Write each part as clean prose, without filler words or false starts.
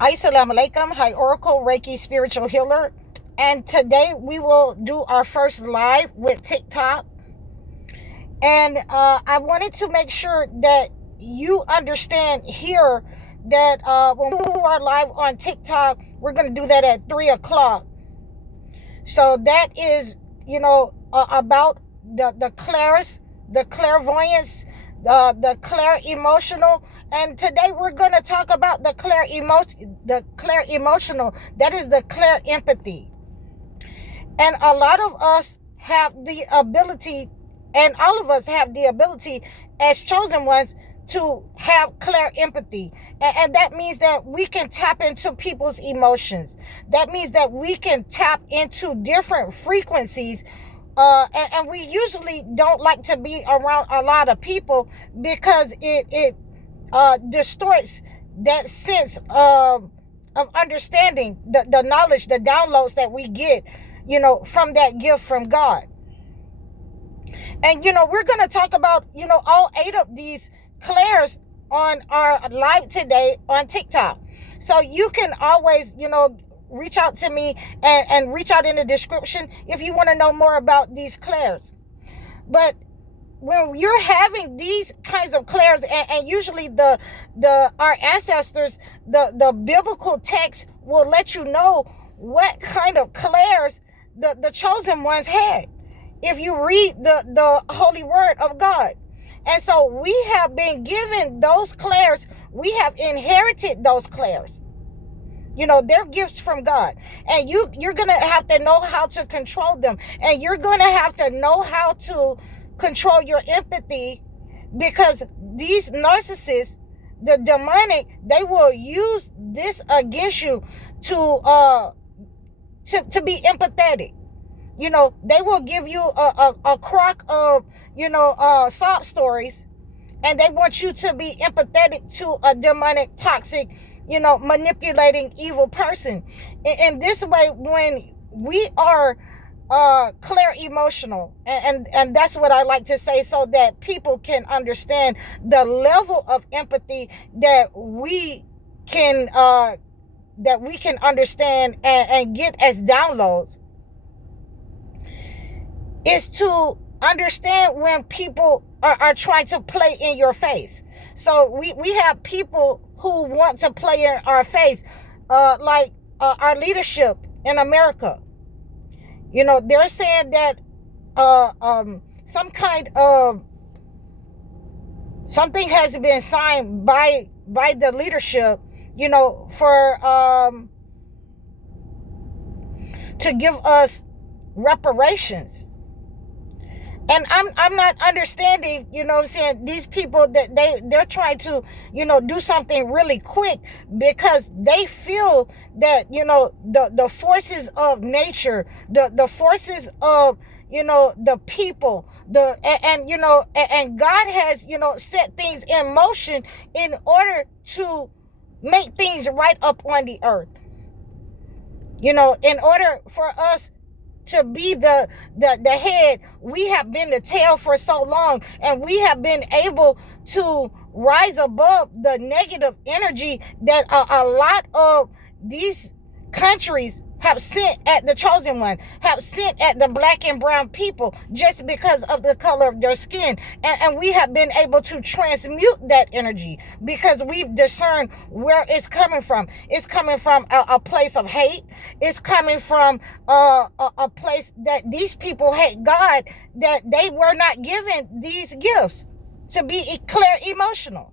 Assalamu alaikum. Hi, Oracle Reiki Spiritual Healer. And today we will do our first live with TikTok. And I wanted to make sure that you understand here that when we do our live on TikTok, we're going to do that at 3 o'clock. So that is, about the clairs, the clairvoyance, the clair emotional. And today we're going to talk about the clair emotional. That is the clair empathy. And a lot of us have the ability, and all of us have the ability as chosen ones to have clair empathy. And that means that we can tap into people's emotions. That means that we can tap into different frequencies. And we usually don't like to be around a lot of people because it distorts that sense of understanding, the knowledge, the downloads that we get, from that gift from God. And, we're going to talk about, all 8 of these clairs on our live today on TikTok. So you can always, reach out to me and reach out in the description if you want to know more about these clairs. But when you're having these kinds of clairs, and usually our ancestors, the biblical text will let you know what kind of clairs the chosen ones had if you read the holy word of God. And so we have been given those clairs. We have inherited those clairs. They're gifts from God. And you're going to have to know how to control them. And you're going to have to know how to control your empathy, because these narcissists, the demonic, they will use this against you to be empathetic. They will give you a crock of, sob stories, and they want you to be empathetic to a demonic, toxic, manipulating, evil person. In this way, when we are clair emotional, and that's what I like to say, so that people can understand the level of empathy that we can understand and get as downloads, is to understand when people are trying to play in your face. So we have people who want to play in our face, like our leadership in America. They're saying that some kind of something has been signed by the leadership, for to give us reparations. And I'm not understanding, I'm saying, these people that they're trying to, do something really quick, because they feel that, the forces of nature, the forces of, the people, and God has, set things in motion in order to make things right up on the earth. In order for us to be the head, we have been the tail for so long, and we have been able to rise above the negative energy that a lot of these countries have sent at the chosen one, have sent at the black and brown people, just because of the color of their skin. And we have been able to transmute that energy, because we've discerned where it's coming from. It's coming from a place of hate. It's coming from a place that these people hate God, that they were not given these gifts to be clair emotional.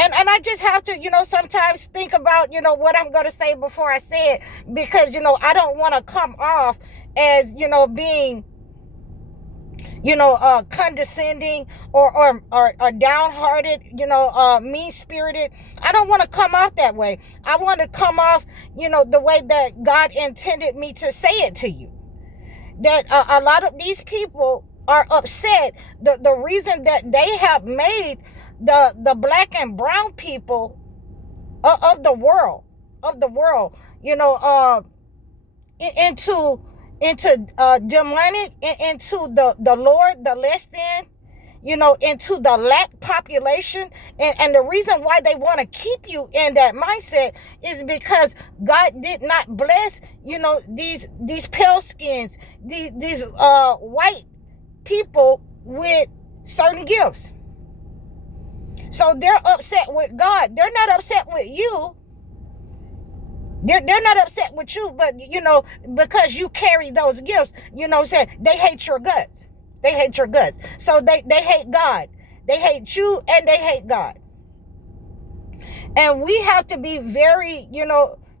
And I just have to, sometimes think about, what I'm going to say before I say it, because, I don't want to come off as, being, condescending or downhearted, mean-spirited. I don't want to come off that way. I want to come off, the way that God intended me to say it to you. That a lot of these people are upset. The reason that they have made the black and brown people of the world, into demonic, into the Lord, the less than, into the lack population. And the reason why they want to keep you in that mindset is because God did not bless, these pale skins, these white people with certain gifts. So they're upset with God. They're not upset with you. They're not upset with you, but, because you carry those gifts, saying they hate your guts. They hate your guts. So they hate God. They hate you and they hate God. And we have to be very,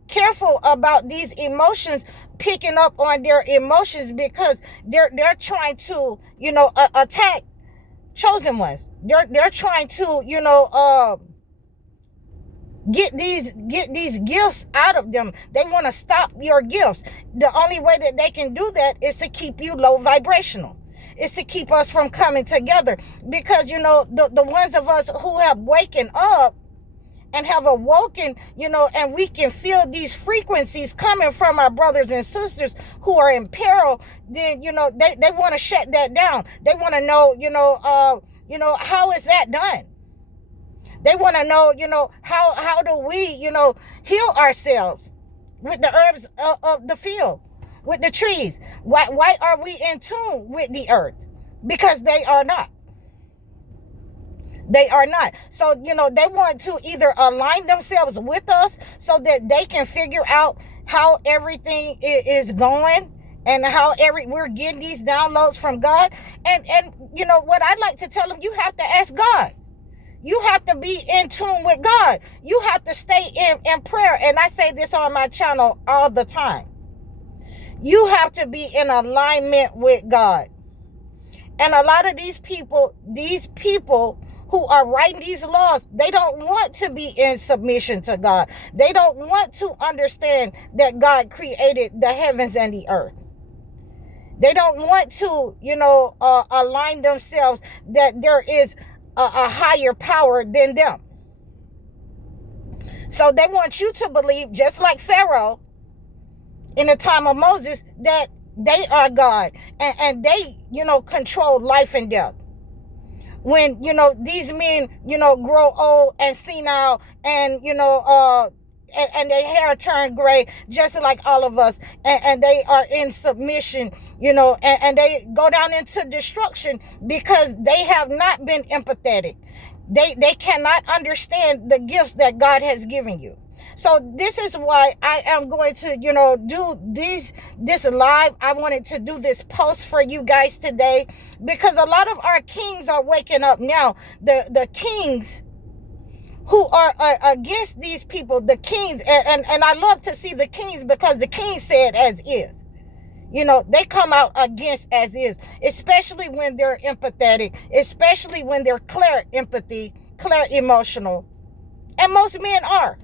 careful about these emotions, picking up on their emotions, because they're trying to, attack chosen ones. They're trying to, get these gifts out of them. They want to stop your gifts. The only way that they can do that is to keep you low vibrational. It's to keep us from coming together, because the ones of us who have waken up and have awoken, and we can feel these frequencies coming from our brothers and sisters who are in peril, then they want to shut that down. They want to know how is that done. They want to know, how do we, heal ourselves with the herbs of the field, with the trees. Why are we in tune with the earth? Because they are not. They are not. So, they want to either align themselves with us so that they can figure out how everything is going and how we're getting these downloads from God. And what I'd like to tell them, you have to ask God. You have to be in tune with God. You have to stay in prayer. And I say this on my channel all the time. You have to be in alignment with God. And a lot of these people who are writing these laws, they don't want to be in submission to God. They don't want to understand that God created the heavens and the earth. They don't want to, align themselves that there is a higher power than them. So they want you to believe, just like Pharaoh in the time of Moses, that they are God and they, control life and death. When, these men, grow old and senile and, and their hair turn gray, just like all of us, and they are in submission, and they go down into destruction because they have not been empathetic. They cannot understand the gifts that God has given you. So this is why I am going to, do this live. I wanted to do this post for you guys today, because a lot of our kings are waking up now. The kings who are against these people, the kings, and I love to see the kings, because the kings said as is. They come out against as is, especially when they're empathetic, especially when they're clear empathy, clear emotional. And most men are.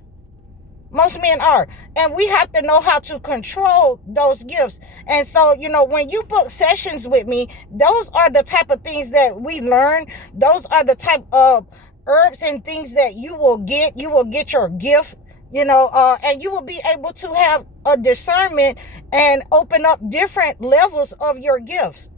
Most men are. And we have to know how to control those gifts. And so, when you book sessions with me, those are the type of things that we learn. Those are the type of herbs and things that you will get. You will get your gift, and you will be able to have a discernment and open up different levels of your gifts,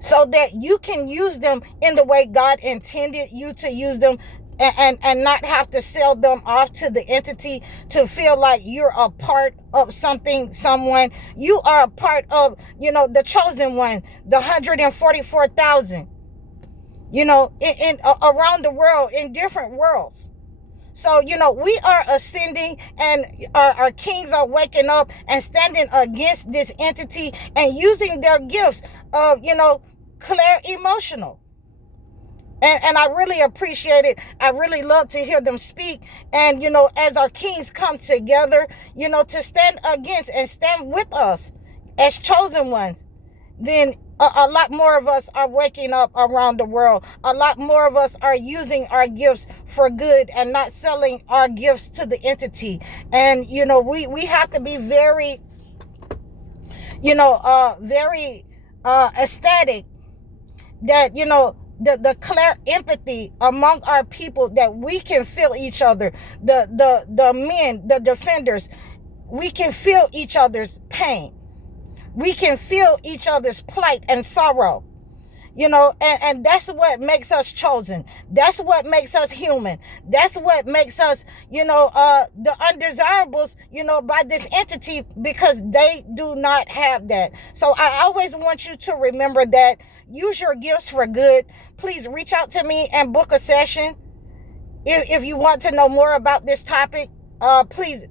so that you can use them in the way God intended you to use them, and not have to sell them off to the entity to feel like you're a part of someone. You are a part of, the chosen one, the 144,000, in around the world, in different worlds. So, we are ascending, and our kings are waking up and standing against this entity and using their gifts of, clear emotional. And I really appreciate it. I really love to hear them speak. And, as our kings come together, to stand against and stand with us as chosen ones, then a lot more of us are waking up around the world. A lot more of us are using our gifts for good and not selling our gifts to the entity. And, we have to be very, very ecstatic that, the clear empathy among our people, that we can feel each other, the men, the defenders, we can feel each other's pain. We can feel each other's plight and sorrow. And that's what makes us chosen. That's what makes us human. That's what makes us, the undesirables, by this entity, because they do not have that. So I always want you to remember that. Use your gifts for good. Please reach out to me and book a session. If you want to know more about this topic, please,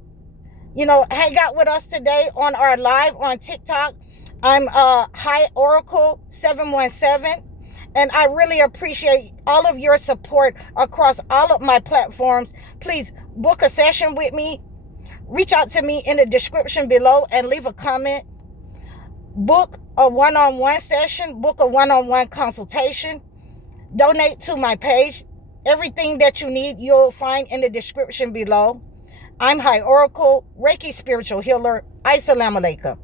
hang out with us today on our live on TikTok. I'm High Oracle 717, and I really appreciate all of your support across all of my platforms. Please book a session with me. Reach out to me in the description below and leave a comment. Book a one-on-one session. Book a one-on-one consultation. Donate to my page. Everything that you need, you'll find in the description below. I'm High Oracle, Reiki Spiritual Healer. Assalamu alaikum.